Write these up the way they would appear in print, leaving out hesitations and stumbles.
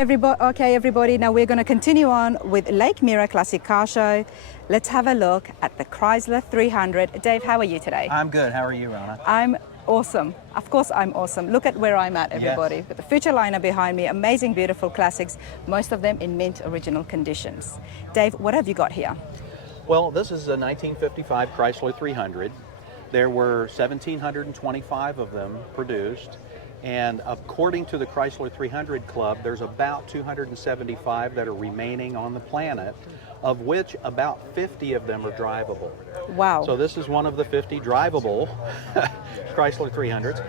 Okay, everybody, now we're going to continue on with Lake Mirror Classic Car Show. Let's have a look at the Chrysler 300. Dave, how are you today? I'm good. How are you, Rona? I'm awesome. Of course I'm awesome. Look at where I'm at, everybody. Yes. With the future liner behind me, amazing, beautiful classics, most of them in mint original conditions. Dave, what have you got here? Well, this is a 1955 Chrysler 300. There were 1,725 of them produced. And according to the Chrysler 300 Club, there's about 275 that are remaining on the planet, of which about 50 of them are drivable. Wow. So this is one of the 50 drivable Chrysler 300s.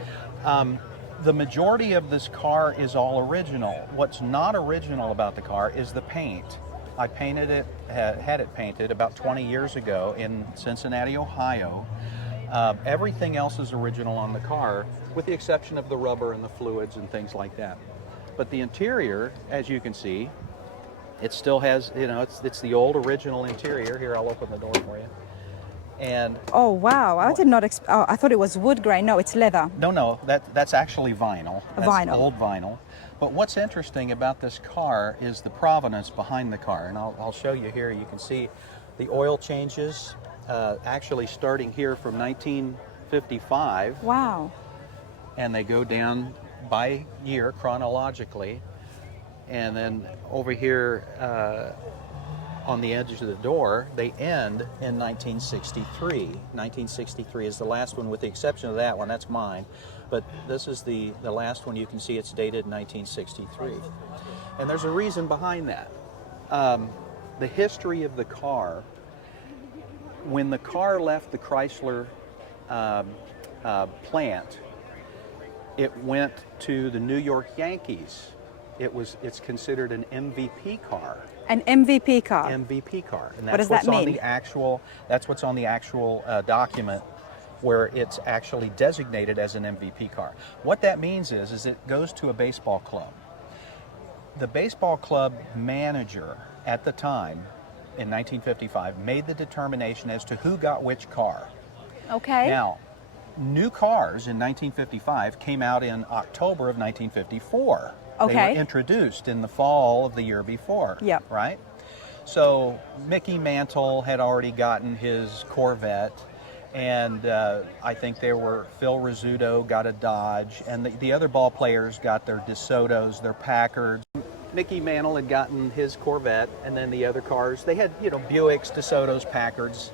The majority of this car is all original. What's not original about the car is the paint. I painted it, had it painted about 20 years ago in Cincinnati, Ohio. Everything else is original on the car, with the exception of the rubber and the fluids and things like that. But the interior, as you can see, it still has, you know, it's the old original interior. Here, I'll open the door for you. And oh wow, I did not I thought it was wood grain. No, it's leather. No, that's actually vinyl. That's vinyl. Old vinyl. But what's interesting about this car is the provenance behind the car, and I'll show you here. You can see the oil changes actually starting here from 1955. Wow. And they go down by year chronologically, and then over here on the edge of the door, they end in 1963. 1963 is the last one, with the exception of that one. That's mine. But this is the last one. You can see it's dated 1963. And there's a reason behind that. The history of the car, when the car left the Chrysler plant, it went to the New York Yankees. It's considered an MVP car. An MVP car? MVP car. And that's what does that mean? That's what's on the actual document where it's actually designated as an MVP car. What that means is it goes to a baseball club. The baseball club manager at the time, in 1955, made the determination as to who got which car. Okay. Now, new cars in 1955 came out in October of 1954. Okay. They were introduced in the fall of the year before. Yep. Right? So Mickey Mantle had already gotten his Corvette, and I think Phil Rizzuto got a Dodge, and the other ball players got their DeSotos, their Packards. Mickey Mantle had gotten his Corvette, and then the other cars, they had, you know, Buicks, DeSotos, Packards,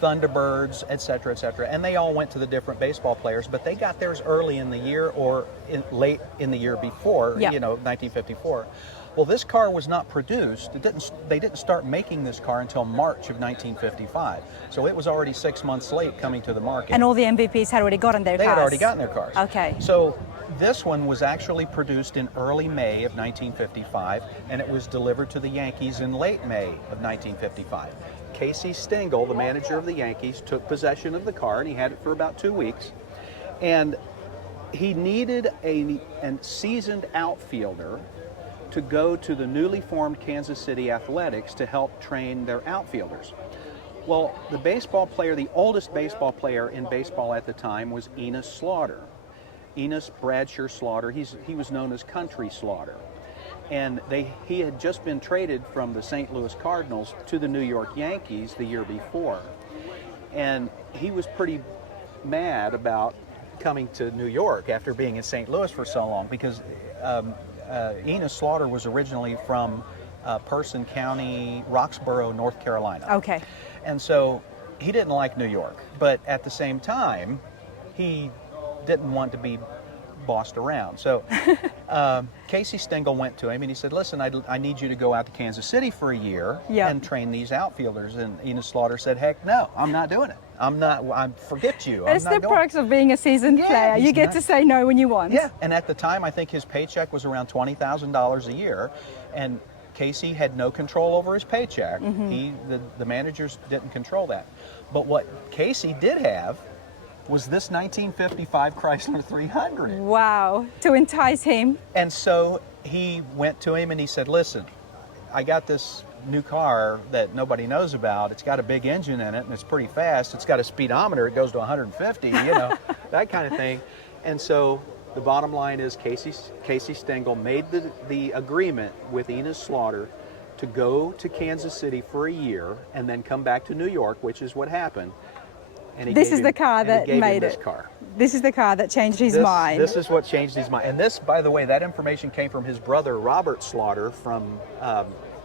Thunderbirds, et cetera, and they all went to the different baseball players, but they got theirs early in the year or late in the year before, yep. You know, 1954. Well, this car was not produced. They didn't start making this car until March of 1955, so it was already 6 months late coming to the market. And all the MVPs had already gotten their cars? They had already gotten their cars. Okay. So this one was actually produced in early May of 1955, and it was delivered to the Yankees in late May of 1955. Casey Stengel, the manager of the Yankees, took possession of the car, and he had it for about 2 weeks. And he needed a seasoned outfielder to go to the newly formed Kansas City Athletics to help train their outfielders. Well, the oldest baseball player in baseball at the time was Enos Slaughter. Enos Bradshaw Slaughter. He was known as Country Slaughter. And he had just been traded from the St. Louis Cardinals to the New York Yankees the year before. And he was pretty mad about coming to New York after being in St. Louis for so long, because Enos Slaughter was originally from Person County, Roxborough, North Carolina. Okay. And so he didn't like New York, but at the same time, he didn't want to be bossed around. So Casey Stengel went to him and he said, listen, I need you to go out to Kansas City for a year and train these outfielders. And Enos Slaughter said, heck no, I'm not doing it. Forget you. It's the perks of being a seasoned player. You get to say no when you want. Yeah, and at the time, I think his paycheck was around $20,000 a year. And Casey had no control over his paycheck. Mm-hmm. The managers didn't control that. But what Casey did have was this 1955 Chrysler 300. Wow, to entice him. And so he went to him and he said, listen, I got this new car that nobody knows about. It's got a big engine in it and it's pretty fast. It's got a speedometer. It goes to 150, you know, that kind of thing. And so The bottom line is Casey Stengel made the agreement with Enos Slaughter to go to Kansas City for a year and then come back to New York, which is what happened. And This is the car that made this it. car. This is the car that changed his mind. This is what changed his mind. And this, by the way, that information came from his brother, Robert Slaughter, from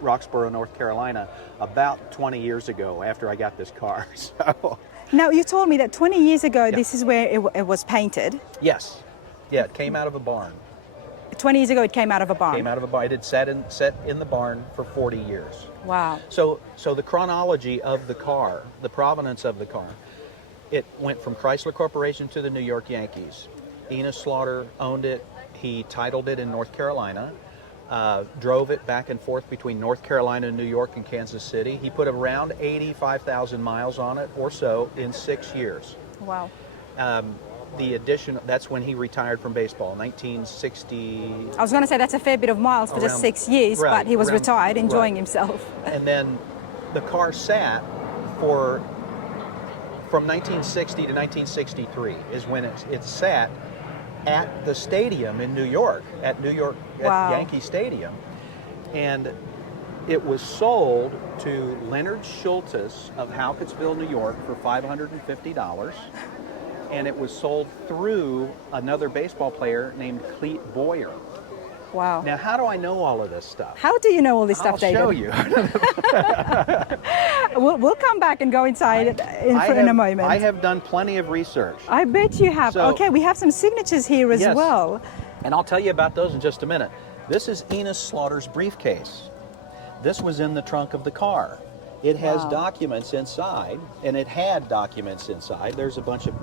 Roxborough, North Carolina, about 20 years ago after I got this car. So, Now, you told me that 20 years ago, Yeah. this is where it was painted. yes. Yeah, it came out of a barn. 20 years ago, it came out of a barn. Came out of a barn. It had sat in the barn for 40 years. Wow. So the chronology of the car, the provenance of the car, it went from Chrysler Corporation to the New York Yankees. Enos Slaughter owned it. He titled it in North Carolina, drove it back and forth between North Carolina and New York and Kansas City. He put around 85,000 miles on it or so in 6 years. Wow. The addition, that's when he retired from baseball, 1960. I was going to say that's a fair bit of miles for just Around- 6 years, right, but he was around- retired, enjoying right. himself. And then the car sat for, from 1960 to 1963 is when it sat at the stadium in New York, at Wow. Yankee Stadium. And it was sold to Leonard Schultes of Howcattsville, New York for $550. And it was sold through another baseball player named Cleet Boyer. Wow. Now, how do I know all of this stuff? How do you know all this stuff, I'll David? show you. We'll come back and go inside in a moment. I have done plenty of research. I bet you have. So- Okay, we have some signatures here as Yes. well. And I'll tell you about those in just a minute. This is Enos Slaughter's briefcase. This was in the trunk of the car. It has Wow. documents inside, and it had documents inside. There's a bunch of,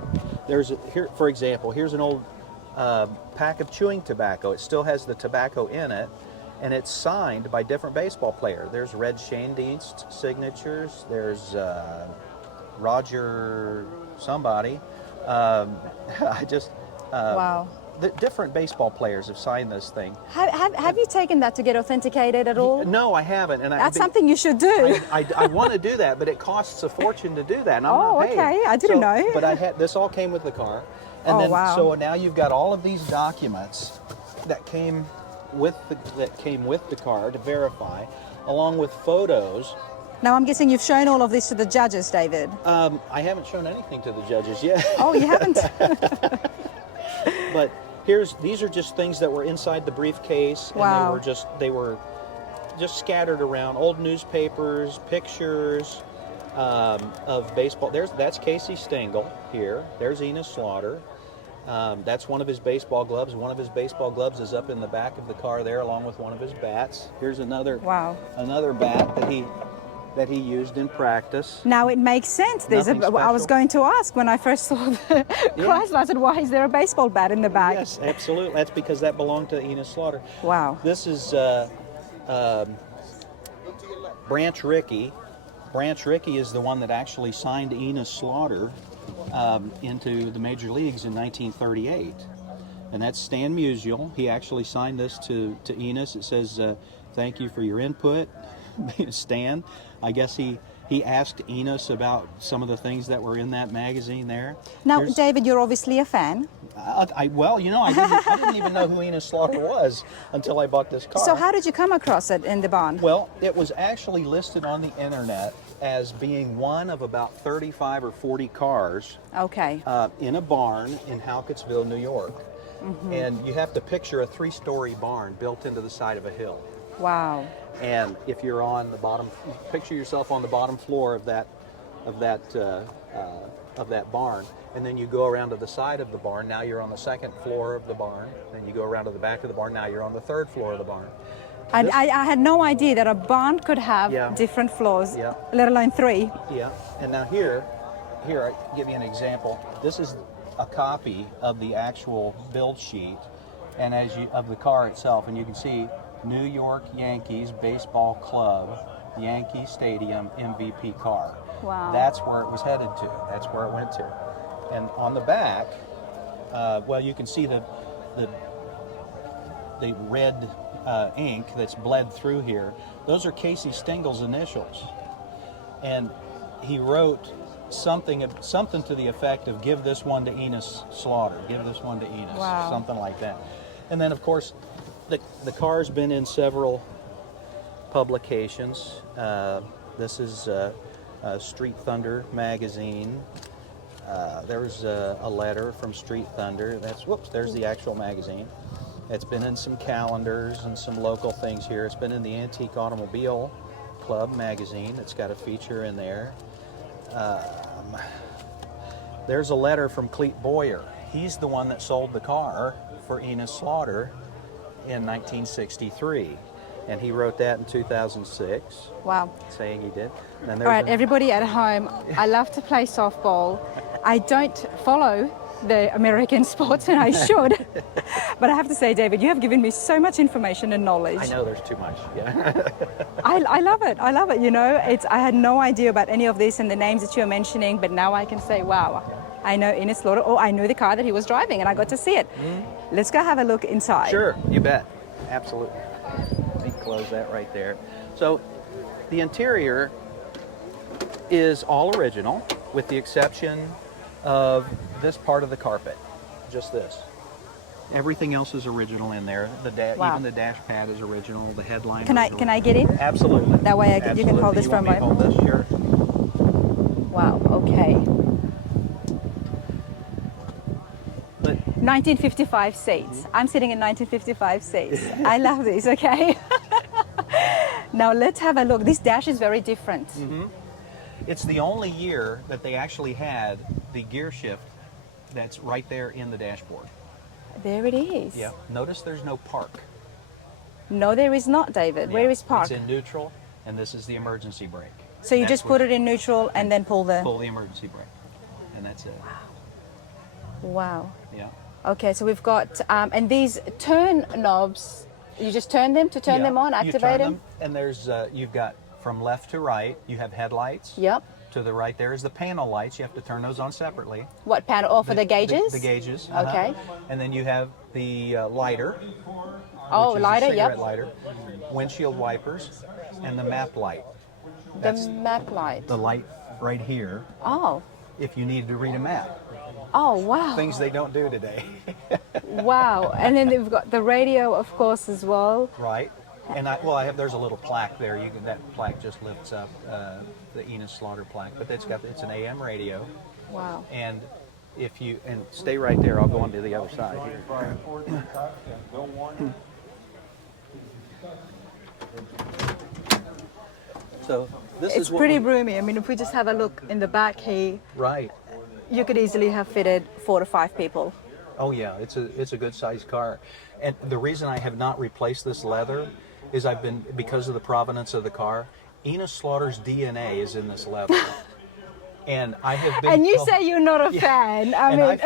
here, for example, here's an old pack of chewing tobacco. It still has the tobacco in it, and it's signed by different baseball players. There's Red Schoendienst signatures. There's Roger somebody. Wow. The different baseball players have signed this thing. Have you taken that to get authenticated at all? No, I haven't. And That's something you should do. I want to do that, but it costs a fortune to do that, and I'm Oh, not paid. okay. I didn't know. But this all came with the car, and Oh, then wow. so now you've got all of these documents that came with the car to verify, along with photos. Now, I'm guessing you've shown all of this to the judges, David. I haven't shown anything to the judges yet. Oh, you haven't? But these are just things that were inside the briefcase, and Wow. they were just scattered around. Old newspapers, pictures of baseball. That's Casey Stengel here. There's Enos Slaughter. That's one of his baseball gloves. One of his baseball gloves is up in the back of the car there, along with one of his bats. Here's another Wow. another bat that he used in practice. Now it makes sense. Nothing I was special. going to ask when I first saw the Chrysler. I said, "Why is there a baseball bat in the back?" Yes, absolutely. That's because that belonged to Enos Slaughter. Wow. This is Branch Rickey. Branch Rickey is the one that actually signed Enos Slaughter into the major leagues in 1938. And that's Stan Musial. He actually signed this to Enos. It says, thank you for your input, Stan. I guess he asked Enos about some of the things that were in that magazine there. Now, There's- David, you're obviously a fan. I didn't even know who Enos Slaughter was until I bought this car. So how did you come across it in the barn? Well, it was actually listed on the internet as being one of about 35 or 40 cars Okay. in a barn in Howcattsville, New York. And you have to picture a 3-story barn built into the side of a hill. Wow. And if you're on the bottom, picture yourself on the bottom floor of that barn, and then you go around to the side of the barn. Now you're on the second floor of the barn. Then you go around to the back of the barn. Now you're on the third floor of the barn. I had no idea that a barn could have Yeah. different floors, Yeah. let alone 3. Yeah. And now here, I give you an example. This is a copy of the actual build sheet, and of the car itself, and you can see New York Yankees Baseball Club, Yankee Stadium MVP car. Wow. That's where it was headed to. That's where it went to. And on the back, you can see the red ink that's bled through here. Those are Casey Stengel's initials. And he wrote something to the effect of "Give this one to Enos Slaughter," "Give this one to Enos," Wow. something like that. And then, of course, the car's been in several publications. This is Street Thunder magazine. There's a letter from Street Thunder. There's the actual magazine. It's been in some calendars and some local things here. It's been in the Antique Automobile Club magazine. It's got a feature in there. There's a letter from Clete Boyer. He's the one that sold the car for Enos Slaughter in 1963. And he wrote that in 2006. Wow. Saying he did. And then All right, everybody at home, I love to play softball. I don't follow the American sports, and I should. But I have to say, David, you have given me so much information and knowledge. I know there's too much. Yeah. I love it. I love it. You know, I had no idea about any of this and the names that you're mentioning, but now I can say, wow, I know Enos Slaughter. Oh, I knew the car that he was driving, and I got to see it. Let's go have a look inside. Sure, you bet. Absolutely. Let me close that right there. So the interior is all original, with the exception of this part of the carpet, just this. Everything else is original in there. Wow. Even the dash pad is original. The headline. Can I get in? Absolutely. That way you can hold this You for a want me to moment. hold this? Sure. Wow. Okay. But 1955 seats. I'm sitting in 1955 seats. I love this. Okay. Now let's have a look. This dash is very different. it's the only year that they actually had the gear shift that's right there in the dashboard. There it is. Yeah. Notice there's no park. No, there is not, David. Where Yeah, is park? It's in neutral, and this is the emergency brake. So you That's just what- put it in neutral and then pull the... Pull the emergency brake, and that's it. Wow. Yeah. Okay, so we've got, and these turn knobs, you just turn them to turn Yeah, them on, you activate turn them? and there's you've got from left to right. You have headlights. Yep. To the right there is the panel lights. You have to turn those on separately. What panel? Oh, for the gauges? The gauges. Okay. And then you have the lighter. Oh, which is lighter, a cigarette yep. lighter, windshield wipers, and the map light. The map light. The light right here Oh. if you need to read a map. Oh, wow. Things they don't do today. Wow. And then they've got the radio, of course, as well. Right. And there's a little plaque there. That plaque just lifts up the Enos Slaughter plaque, but it's an AM radio. Wow. And if you stay right there, I'll go on to the other side here. So this It's is what pretty roomy. I mean, if we just have a look in the back here, right. you could easily have fitted 4 to 5 people. Oh yeah, it's a good sized car. And the reason I have not replaced this leather is because of the provenance of the car. Enos Slaughter's DNA is in this leather. And I have been And you told- say you're not a fan. I mean,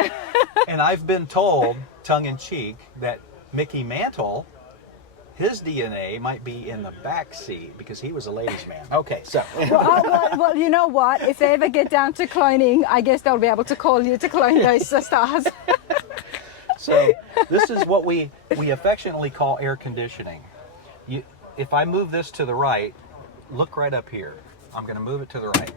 and I've been told, tongue in cheek, that Mickey Mantle, his DNA might be in the back seat because he was a ladies' man. Okay, so well, you know what? If they ever get down to cloning, I guess they'll be able to call you to clone those stars. so this is what we affectionately call air conditioning. If I move this to the right, look right up here. I'm going to move it to the right.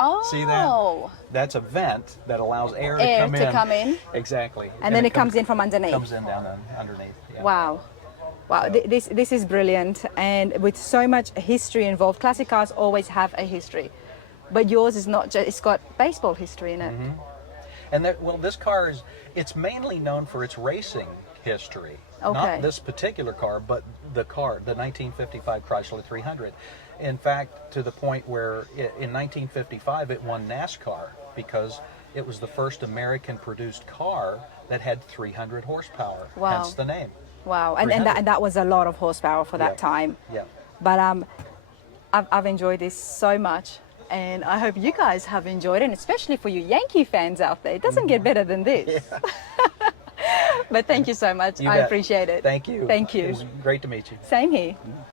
Oh. See that? That's a vent that allows air to come in. Exactly. And then it comes in from underneath. Comes in down underneath. Yeah. Wow. Wow, this is brilliant, and with so much history involved. Classic cars always have a history, but yours is not just, it's got baseball history in it. And this car it's mainly known for its racing history. Okay. Not this particular car, but the 1955 Chrysler 300. In fact, to the point where in 1955 it won NASCAR because it was the first American-produced car that had 300 horsepower. Wow. Hence the name. Wow, and that was a lot of horsepower for that time. Yeah. But I've enjoyed this so much, and I hope you guys have enjoyed it, and especially for you Yankee fans out there. It doesn't get better than this. Yeah. But thank you so much. You I bet. appreciate it. Thank you. Thank you. It was great to meet you. Same here.